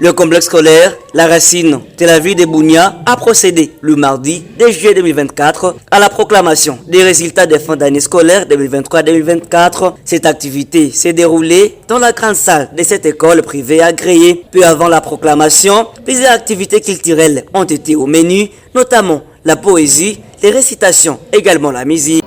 Le complexe scolaire La Racine de la ville de Bounia a procédé le mardi 2 juillet 2024 à la proclamation des résultats des fins d'année scolaire 2023-2024. Cette activité s'est déroulée dans la grande salle de cette école privée agréée. Peu avant la proclamation, plusieurs activités culturelles ont été au menu, notamment la poésie, les récitations, également la musique.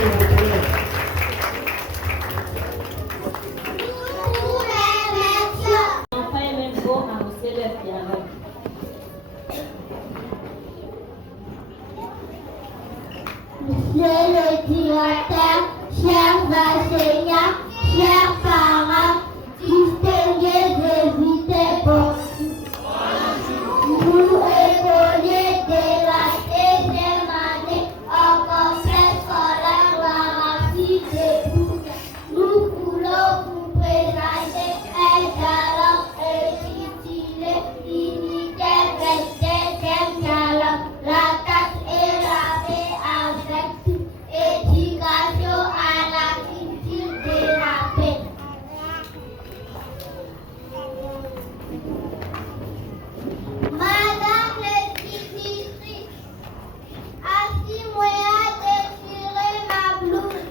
Monsieur le directeur, chers enseignants, chers parents, distingués invités, nous écoliers de la deuxième année en complexe scolaire Larazzi de Bouga. Nous voulons vous présenter un dialogue intitulé Unité 22e dialogue. La tâche est la paix avec tout. Éducation à la culture de la paix. Madame l'institutrice, asseyez-moi à déchirer ma blouse.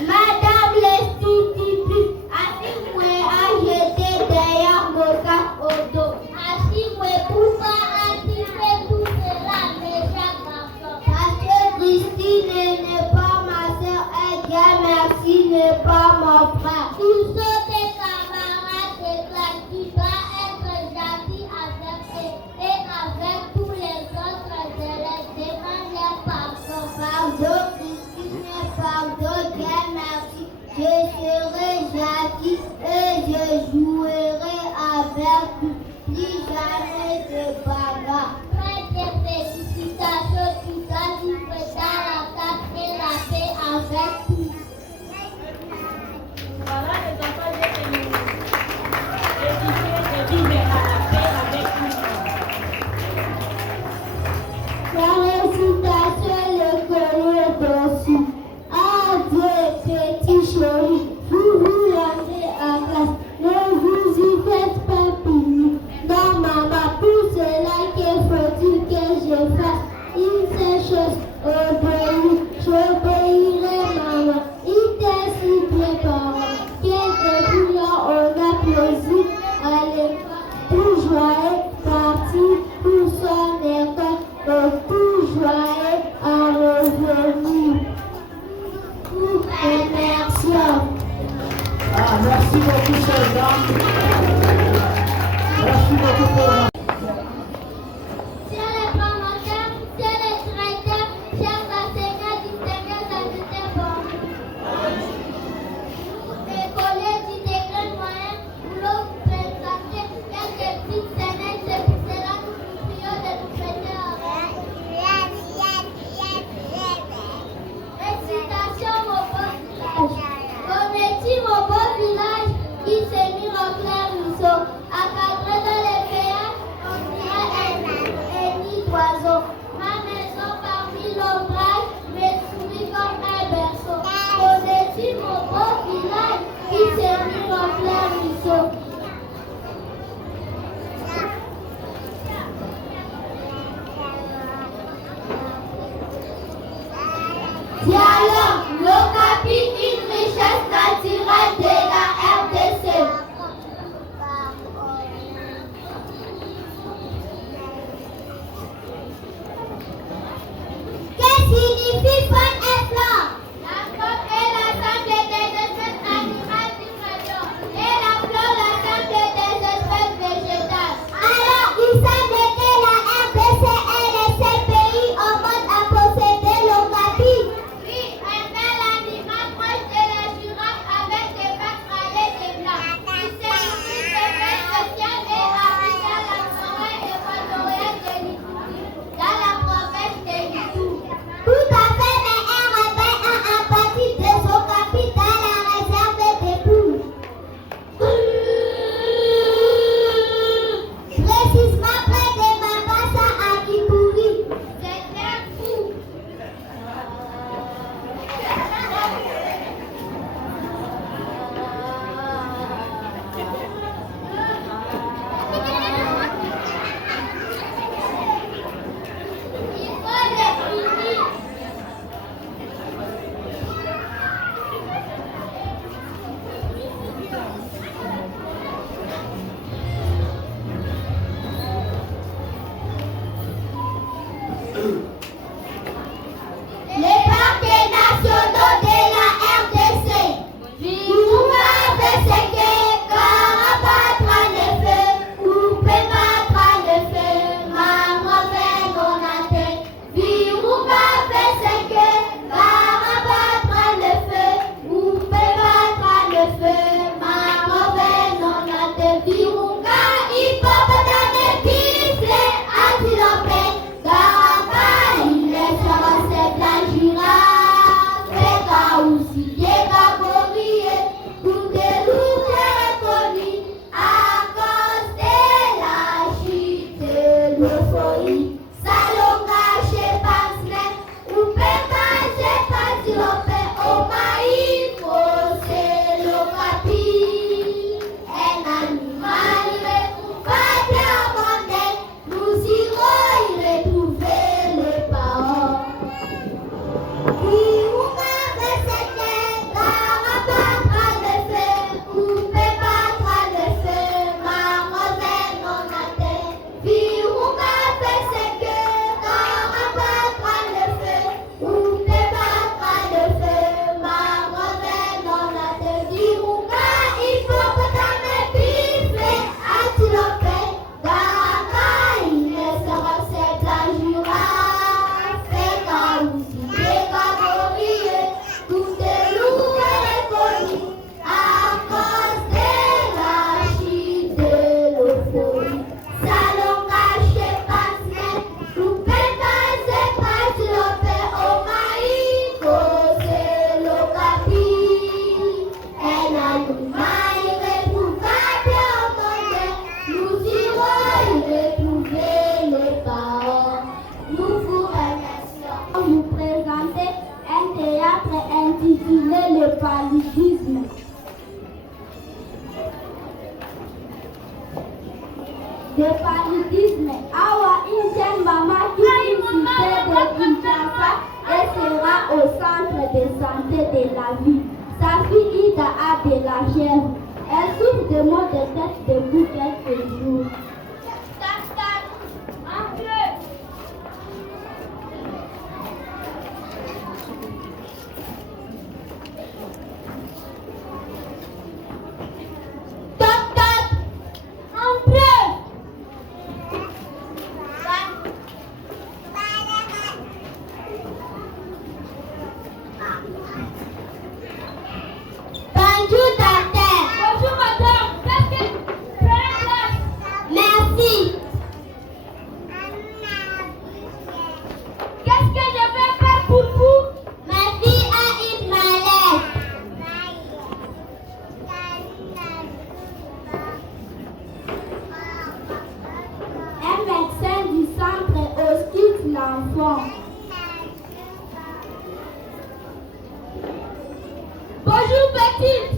Madame l'institutrice, asseyez-moi à jeter derrière mon sac au dos. Asseyez-moi pour pas attirer tout cela, mes chers garçons. Parce que Christine n'est pas ma soeur et Dieu merci n'est pas mon frère. Tous sont des camarades de classe qui doivent être gentils avec eux et avec tous les autres élèves. Demande leur pardon. Pardon, Christine, pardon, Dieu merci. Je serai gentil et je jouerai avec vous. Plus jamais de bagarre. Très bien, félicitations, tu dois vivre dans la tâche et la paix avec vous. Voilà les enfants de nous. Éduquer de vivre à la paix avec nous. La récitation, le collier dessus. Adieu, petit chéri, vous vous lavez à classe, ne vous y faites pas punir. Non, maman, pour cela, que faut-il que je fasse? Une seule chose, obéir, j'obéirai, maman. Il t'est si bien, parent, que depuis là, on a plaisir à l'école, tout joyeux, partir pour son école, et tout joyeux à revenir. Pour remercier. Merci beaucoup, chers dames. Merci beaucoup pour la... Monsieur le promoteur, monsieur le directeur, chers enseignants, distingués invités, nous, écoliers du degré moyen, voulons vous présenter quelques petites scénettes. C'est pour cela que nous vous prions de nous prêter oreille. Récitation au beau village. Connais-tu mon beau village qui s'est mis en clair ruisseau, encadré dans les péages, on dirait un nid d'oiseau. Ma maison parmi l'ombrage, mes souris comme un berceau. Connais-tu mon beau village qui s'est mis en clair ruisseau? Dialogue, l'Ocapi, une richesse naturelle de la RDC. Que signifie faune et flore? La faune est l'ensemble des espèces animales du rayon et la flore l'ensemble des espèces végétales. Alors, il semble que la RDC est le seul pays au monde à posséder l'Ocapi. Oui, un bel animal proche de la girafe avec des pattes rayées de blanc. Il s'agit d'espèces sociales et habite dans la forêt équatoriale de l'Itourie, dans la province de l'Itourie. Tout à fait, mais intitulé le paludisme. Le paludisme, awa une jeune maman qui vient de Kinshasa et sera au centre de santé de la ville. Sa fille Ida a de la chèvre. Elle souffre de maux de tête depuis quelques jours. Bonjour petite.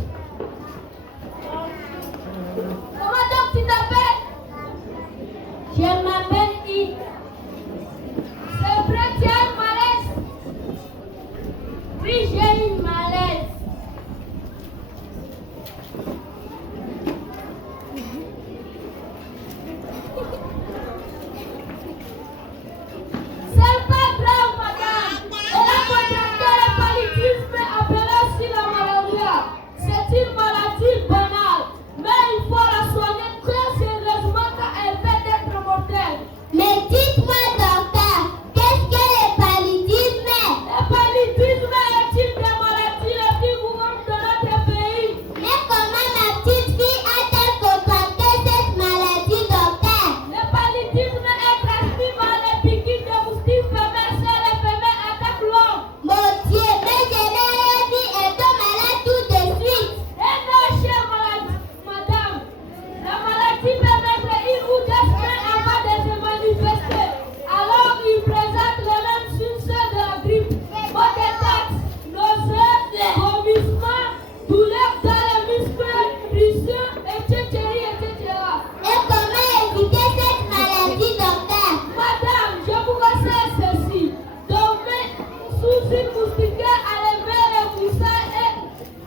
Comment donc tu t'appelles? Je m'appelle Yves. C'est vrai, tu as un malaise? Oui, j'ai une malaise. C'est pas grave, madame. Elle a contracté le paludisme appelé aussi la malaria. C'est une maladie banale, mais il faut la soigner très sérieusement car elle peut être mortelle. Mais dites-moi, docteur, qu'est-ce que le paludisme? Le paludisme est une des maladies les plus courantes de notre pays. Mais comment ma petite fille a-t-elle contracté cette maladie, docteur? Le paludisme est transmis par les piqûres de moustiques femelles si les femelles attaquent l'homme. Mon Dieu, mais je n'ai rien dit et tombe malade tout de suite. Et non, chère madame, la maladie peut mettre une ou deux semaines avant de se manifester. Alors, il présente les mêmes signes de la grippe. Maux de tête, nausées, vomissements, douleurs dans les muscles, frissures, etc. Et comment éviter cette maladie, docteur? Madame, je vous conseille ceci. Dormez sous une moustiquaire, enlevez les coussins et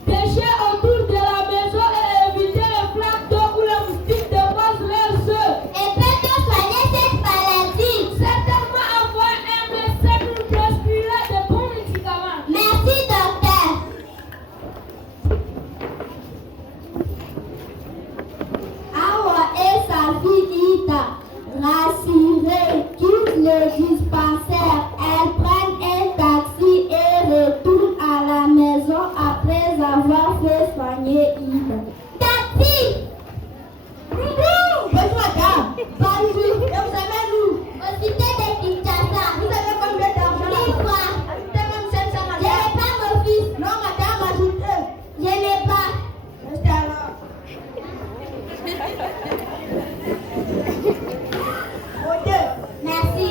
déchets autour de la maison et évitez les flaques d'eau où les moustiques déposent leurs œufs. Et peut-on soigner cette maladie? Certainement avoir un médecin pour prescrire de bons médicaments. Merci, docteur. Awa et sa fille Ida, rassurées, quittent le dispensaire. Elles prennent un taxi et retournent à la maison après avoir fait soigner Ida. Taxi! Bonjour! Bonjour madame! Bonjour! Et vous avez où? Au cité de Kinshasa. Vous avez combien d'argent? 1000 francs. Ajoutez même 500 madame. Je n'ai pas mon fils. Non madame, ajoutez. Je n'ai pas. Restez alors. Ok. Merci.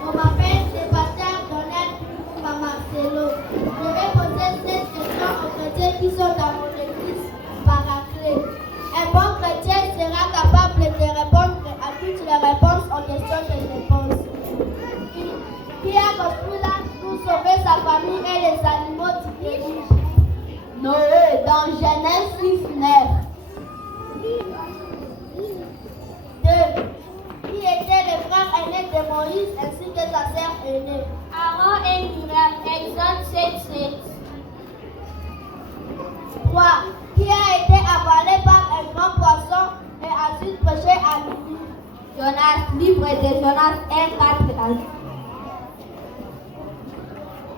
On m'appelle Sébastien Donnet par Marcelo. Je vais poser cette question aux chrétiens qui sont dans mon église par la clé. Un bon chrétien sera capable de répondre à toutes les réponses aux questions que je pose. Qui a construit l'arche pour sauver sa famille et les animaux du déluge? Noé, dans Genèse 6:9. 2. Qui était le frère aîné de Moïse ainsi que sa sœur aînée? Aaron et Miriam, Exode 7:7. 3. Qui a été avalé par un grand poisson et a su pêcher à midi? Jonas, livre de Jonas 1:4.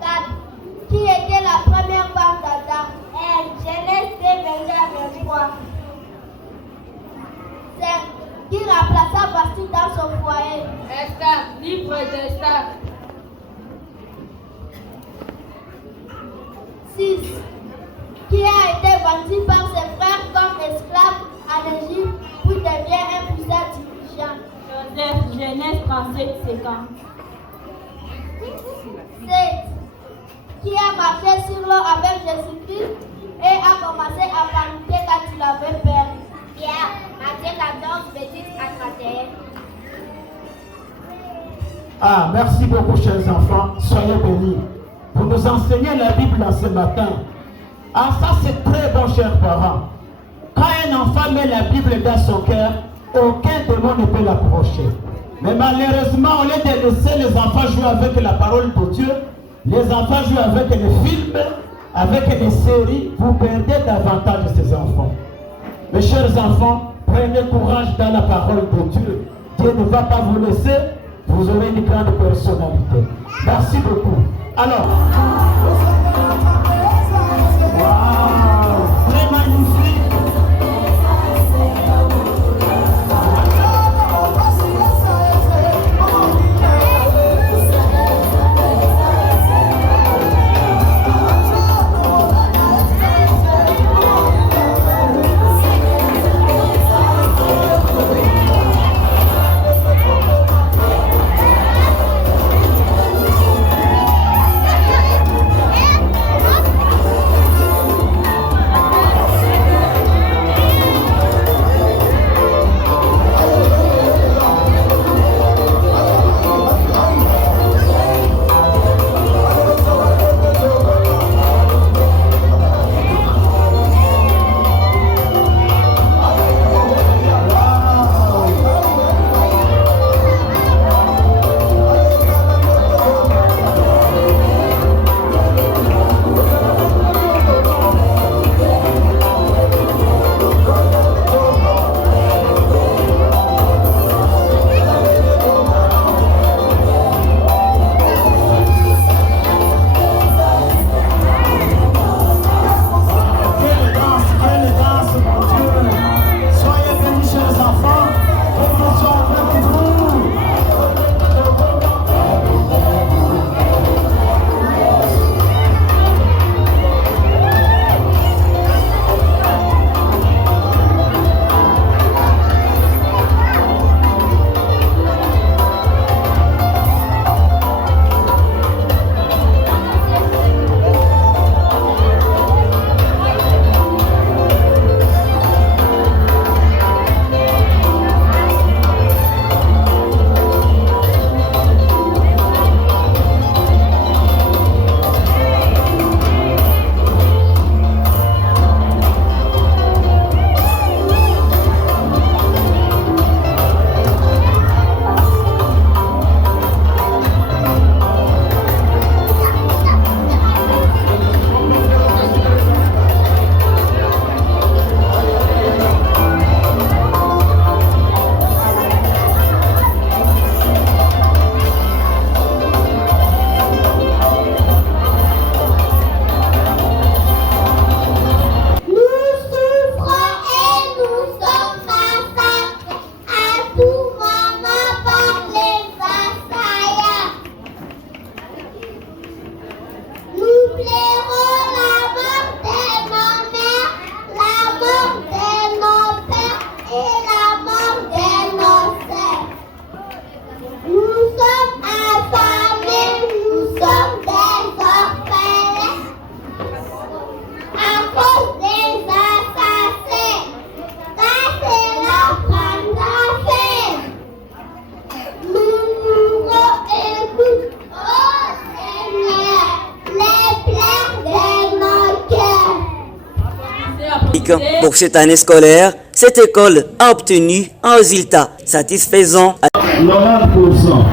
4. Qui était la première femme d'Adam? Genèse 2:22-23. 5. Qui remplaça Basti dans son foyer? Esther, livre d'Esther. vendu par ses frères comme esclave en Égypte, puis devient un puissant dirigeant. Joseph, Genèse 37:50. 7. Qui a marché sur l'eau avec Jésus-Christ et a commencé à paniquer quand il avait peur. Pierre, Matthieu 14, 28 à 31. Ah, merci beaucoup, chers enfants. Soyez bénis. Vous nous enseignez la Bible ce matin. Ah, ça c'est très bon, chers parents. Quand un enfant met la Bible dans son cœur, aucun démon ne peut l'approcher. Mais malheureusement, au lieu de laisser les enfants jouer avec la parole de Dieu, les enfants jouent avec les films, avec les séries, vous perdez davantage ces enfants. Mes chers enfants, prenez courage dans la parole de Dieu. Dieu ne va pas vous laisser, vous aurez une grande personnalité. Merci beaucoup. Alors, wow, très magnifique. Pour cette année scolaire, cette école a obtenu un résultat satisfaisant. 90%.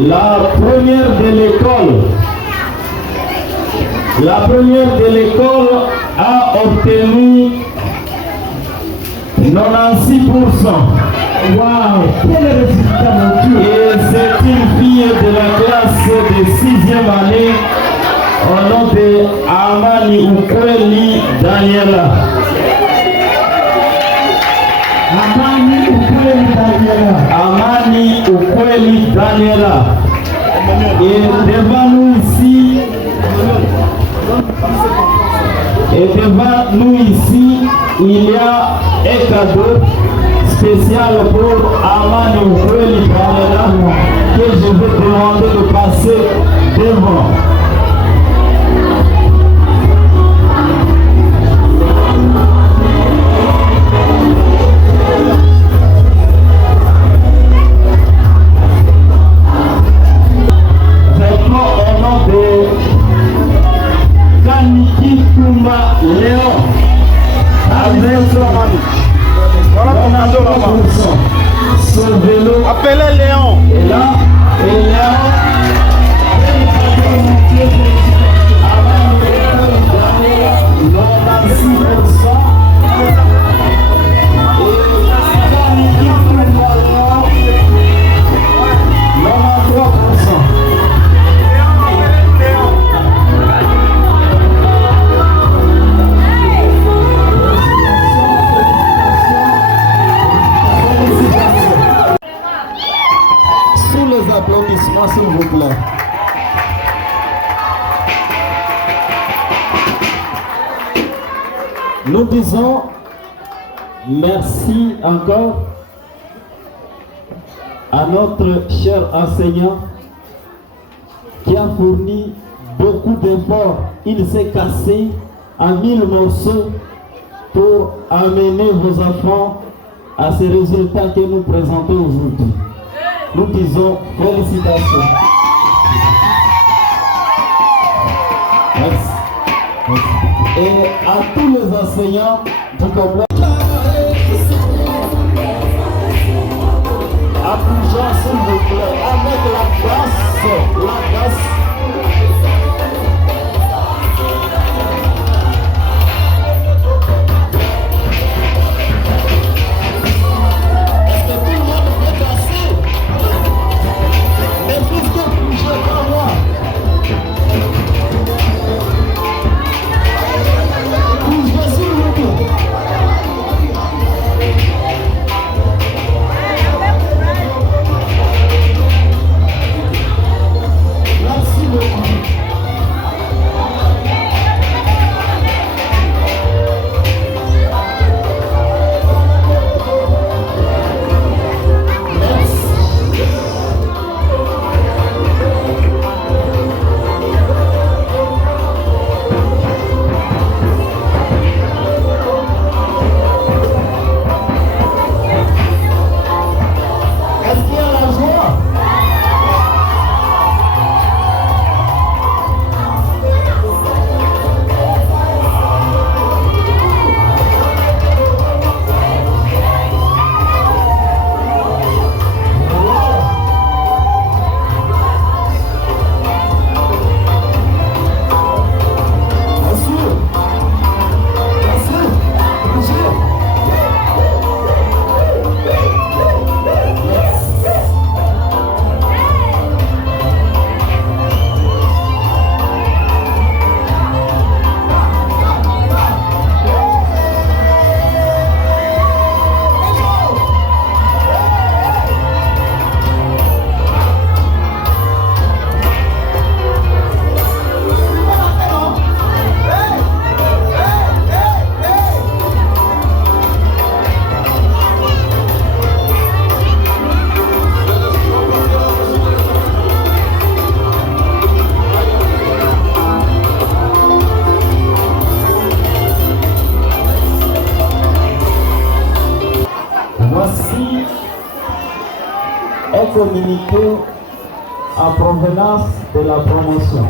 La première de l'école a obtenu 96%. Wow, quel résultat, mon Dieu! Et c'est une fille de la classe de 6e année au nom de Amani Ukweli Daniela. Amani Ukweli Daniela. Et devant nous ici, il y a un cadeau spécial pour Amani Oukweli Pamela que je vais demander de passer devant. Au nom de Kaniki Kumba Léon, avec son vélo. Appelez Léon. Et là, et Léon. Applaudissements s'il vous plaît. Nous disons merci encore à notre cher enseignant qui a fourni beaucoup d'efforts. Il s'est cassé en 1000 morceaux pour amener vos enfants à ces résultats que nous présentons aujourd'hui. Nous disons félicitations. Merci. Merci. Et à tous les enseignants du complexe, applaudissons s'il vous plaît avec la basse. Voici un communiqué en provenance de la promotion.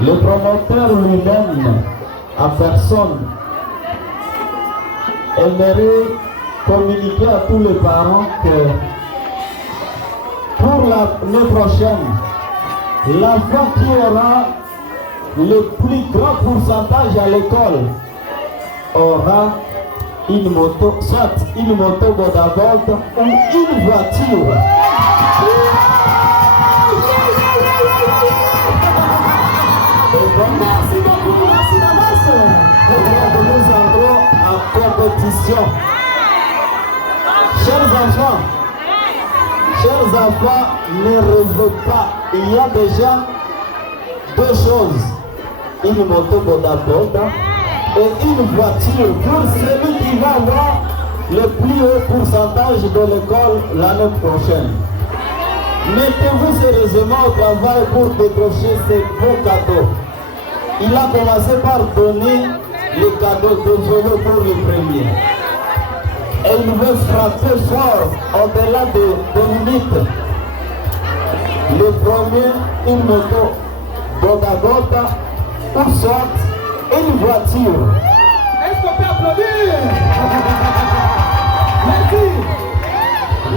Le promoteur lui-même, en personne, aimerait communiquer à tous les parents que pour l'année prochaine, l'enfant qui aura le plus grand pourcentage à l'école aura une moto, soit une moto Bodabolt ou une voiture. Merci beaucoup, merci d'avance. Nous entrons en compétition. Chers enfants, ne rêvez pas. Il y a déjà deux choses. Une moto Bodabolt et une voiture pour celui qui va avoir le plus haut pourcentage de l'école l'année prochaine. Mettez-vous sérieusement au travail pour décrocher ces beaux cadeaux. Il a commencé par donner les cadeaux de vélo pour les premiers. Et il veut frapper fort au-delà des limites. Le premier, une moto gota gota, ou soit une voiture. Est-ce qu'on peut applaudir? Merci.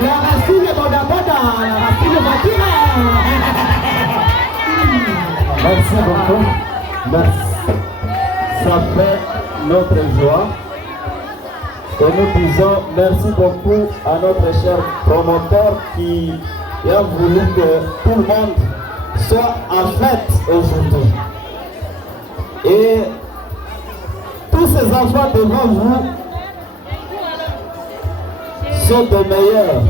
La racine est gota gota, la racine est voiture. Merci beaucoup. Merci. Ça fait notre joie. Et nous disons merci beaucoup à notre cher promoteur qui a voulu que tout le monde soit en fête aujourd'hui. Et tous ces enfants devant vous sont des meilleurs.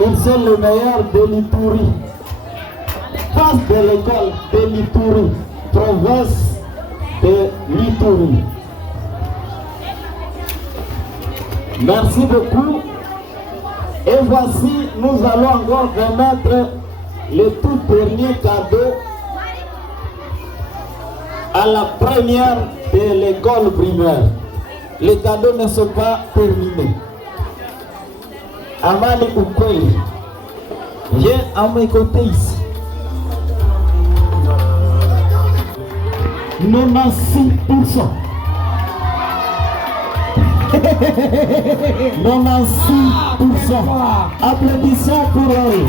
Ils sont les meilleurs de l'Ituri. Face de l'école de l'Ituri, province de l'Ituri. Merci beaucoup. Et voici, nous allons encore remettre le tout dernier cadeau à la première de l'école primaire. Les cadeaux ne sont pas terminés. Amani Ukweli, viens à mes côtés ici. 96%. 96%. Applaudissons pour eux.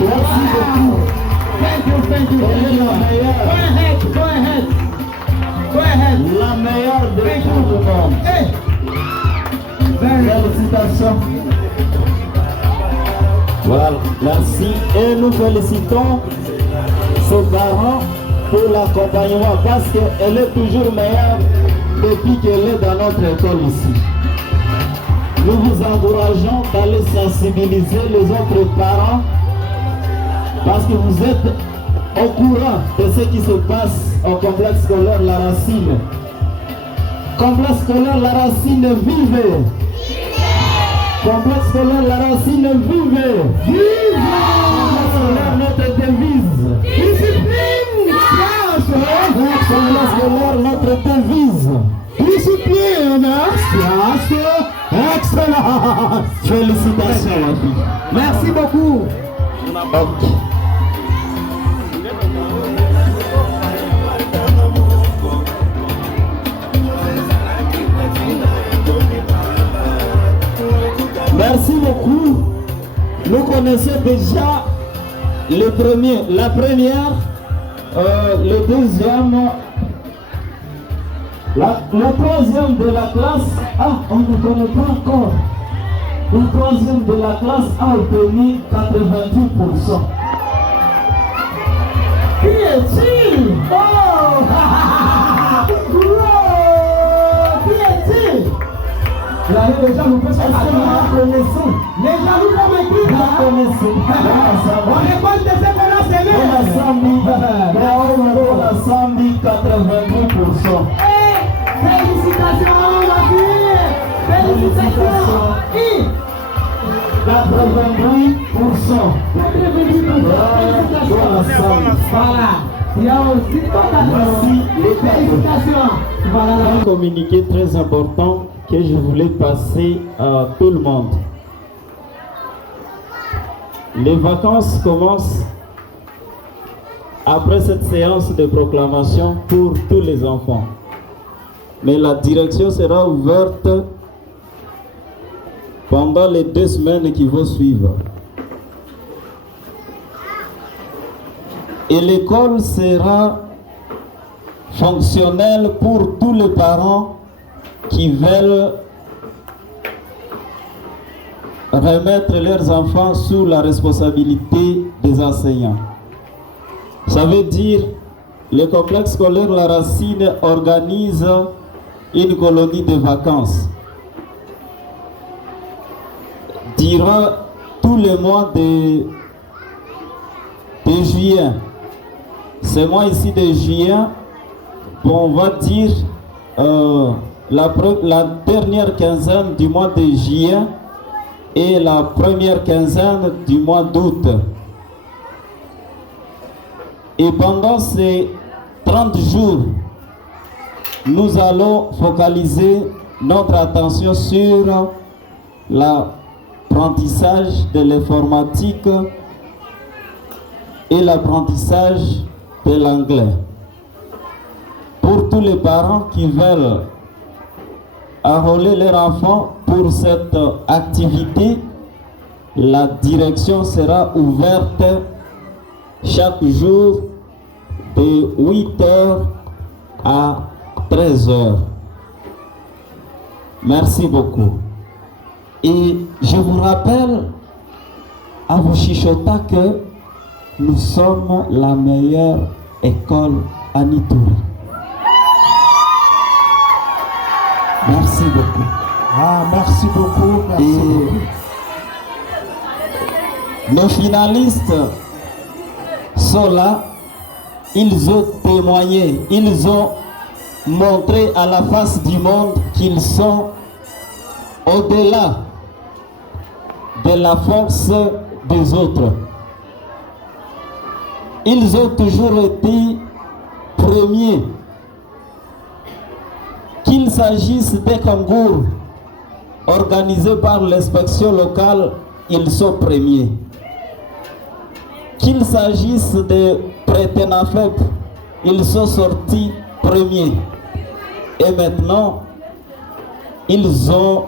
Merci beaucoup. Thank you. Elle est la meilleure. Go ahead. La meilleure de tout le monde. Hey. Félicitations. Voilà, merci. Et nous félicitons ses parents pour l'accompagnement parce qu'elle est toujours meilleure depuis qu'elle est dans notre école ici. Nous vous encourageons d'aller sensibiliser les autres parents parce que vous êtes au courant de ce qui se passe au complexe scolaire La Racine. Complexe scolaire La Racine, vive! Complexe scolaire La Racine, vive! Vive! Complexe scolaire, notre devise. Discipline! Complexe scolaire, notre devise. Discipline! Excellent! Félicitations, ma fille. Merci beaucoup. Ok. Merci beaucoup. Nous connaissons déjà le premier, la première, le deuxième, le troisième de la classe. Ah, on ne connaît pas encore. Le troisième de la classe a obtenu 90%. Qui est-il? Oh! Qui est-il? Les gens nous posent la question. Les gens nous font écrire. On récolte ce qu'on a semé. On a 100 80%. Félicitations, ma fille. Félicitations. 88%. Voilà. Il y a aussi Voici les félicitations. Voilà. Un communiqué très important que je voulais passer à tout le monde. Les vacances commencent après cette séance de proclamation pour tous les enfants. Mais la direction sera ouverte pendant les 2 semaines qui vont suivre. Et l'école sera fonctionnelle pour tous les parents qui veulent remettre leurs enfants sous la responsabilité des enseignants. Ça veut dire le complexe scolaire La Racine organise une colonie de vacances. Durant tous les mois de juillet, ce mois ici de juillet, bon, on va dire la dernière quinzaine du mois de juillet et la première quinzaine du mois d'août. Et pendant ces 30 jours, nous allons focaliser notre attention sur l'apprentissage de l'informatique et l'apprentissage de l'anglais. Pour tous les parents qui veulent enrôler leurs enfants pour cette activité, la direction sera ouverte chaque jour de 8h à 13h. Merci beaucoup. Et je vous rappelle à vos chichotas que nous sommes la meilleure école à Ituri. Merci beaucoup. Ah, merci beaucoup. Merci beaucoup. Nos finalistes sont là. Ils ont témoigné, ils ont montré à la face du monde qu'ils sont au-delà de la force des autres. Ils ont toujours été premiers. Qu'il s'agisse des concours organisés par l'inspection locale, ils sont premiers. Qu'il s'agisse de Prétenafep, ils sont sortis premiers. Et maintenant, ils ont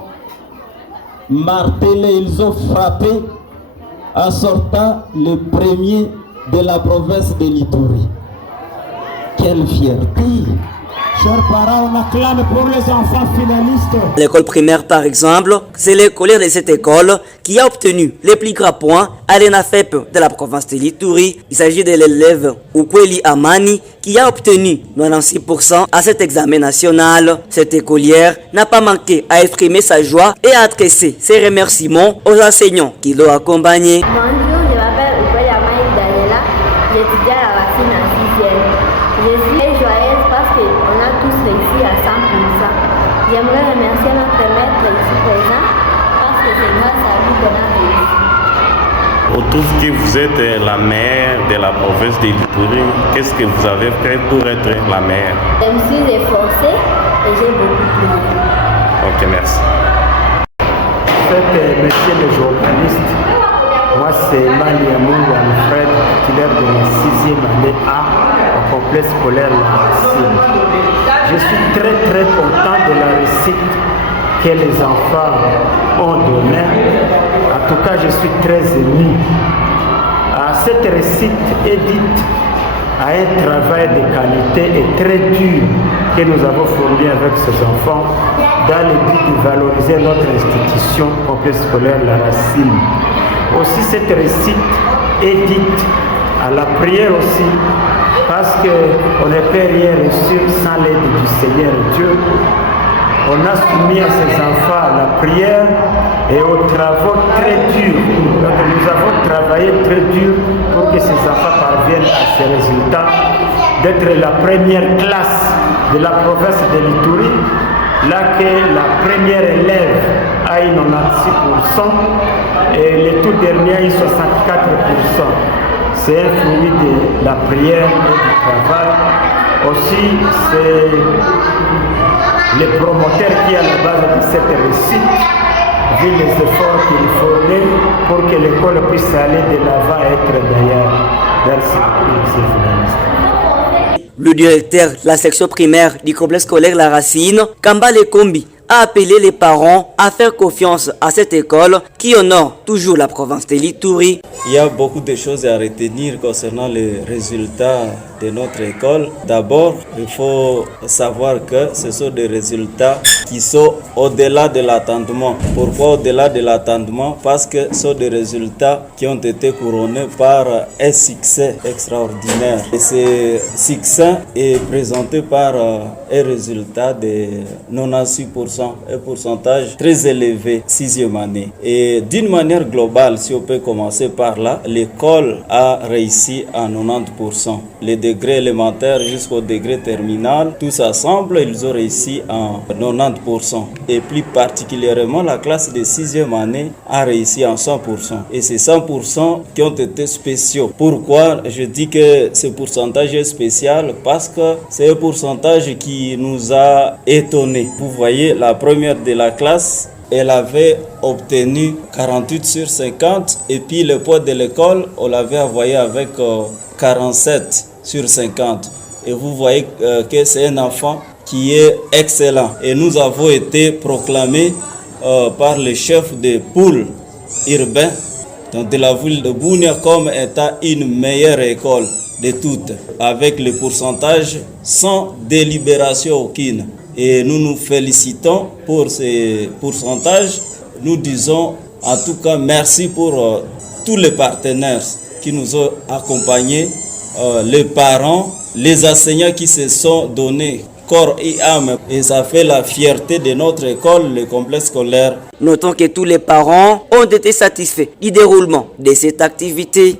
martelé, ils ont frappé en sortant le premier de la province de l'Ituri. Quelle fierté! Chers parents, on acclame pour les enfants finalistes. L'école primaire, par exemple, c'est l'écolière de cette école qui a obtenu les plus grands points à l'ENAFEP de la province de l'Ituri. Il s'agit de l'élève Ukweli Amani qui a obtenu 96% à cet examen national. Cette écolière n'a pas manqué à exprimer sa joie et à adresser ses remerciements aux enseignants qui l'ont accompagné. Bonjour, je m'appelle Ukweli Amani Daniela, j'étudie à la Racine en 6e. Je suis joyeuse parce qu'on a tous réussi à 100%. J'aimerais remercier notre maître ici présent parce que c'est grâce à lui qu'on a réussi. On trouve que vous êtes la mère de la province de l'Ituri. Qu'est-ce que vous avez fait pour être la mère? Je me suis efforcée et j'ai beaucoup prié. Ok, merci. Faites métier de journaliste. Moi, c'est Mali Amour Alfred, titulaire de la 6e année A au complexe scolaire La Racine. Je suis très content de la réussite que les enfants ont donnée. En tout cas, je suis très ému. Cette réussite est dite à un travail de qualité et très dur que nous avons fourni avec ces enfants dans le but de valoriser notre institution complexe scolaire La Racine. Aussi, cette réussite est dite à la prière aussi, parce qu'on ne peut rien réussir sans l'aide du Seigneur Dieu. On a soumis à ces enfants à la prière et aux travaux très durs. Donc, nous avons travaillé très dur pour que ces enfants parviennent à ces résultats, d'être la première classe de la province de l'Ituri, là que la première élève a eu 96% et le tout dernier a eu 64%. C'est un fruit de la prière et du travail. Aussi, c'est le promoteur qui est à la base de cette réussite, vu les efforts qu'il fournit pour que l'école puisse aller de l'avant et être d'ailleurs. Merci, monsieur le journaliste. Le directeur de la section primaire du complexe scolaire La Racine, Kambale Kombi, a appelé les parents à faire confiance à cette école qui honore toujours la province de l'Ituri. Il y a beaucoup de choses à retenir concernant les résultats de notre école. D'abord, il faut savoir que ce sont des résultats qui sont au-delà de l'attendement. Pourquoi au-delà de l'attendement? Parce que ce sont des résultats qui ont été couronnés par un succès extraordinaire. Et ce succès est présenté par un résultat de 96%, un pourcentage très élevé, 6e année. Et d'une manière globale, si on peut commencer par là, l'école a réussi à 90%. Les degré élémentaire jusqu'au degré terminal. Tous ensemble, ils ont réussi en 90%. Et plus particulièrement, la classe de 6e année a réussi en 100%. Et ces 100% qui ont été spéciaux. Pourquoi je dis que ce pourcentage est spécial? Parce que c'est un pourcentage qui nous a étonnés. Vous voyez, la première de la classe, elle avait obtenu 48 sur 50 et puis le poids de l'école, on l'avait envoyé avec 47 sur 50. Et vous voyez que c'est un enfant qui est excellent. Et nous avons été proclamés par le chef de pôle urbain de la ville de Bunia comme étant une meilleure école de toutes, avec le pourcentage sans délibération aucune. Et nous nous félicitons pour ces pourcentages. Nous disons en tout cas merci pour tous les partenaires qui nous ont accompagnés, les parents, les enseignants qui se sont donnés corps et âme. Et ça fait la fierté de notre école, le complexe scolaire. Notons que tous les parents ont été satisfaits du déroulement de cette activité.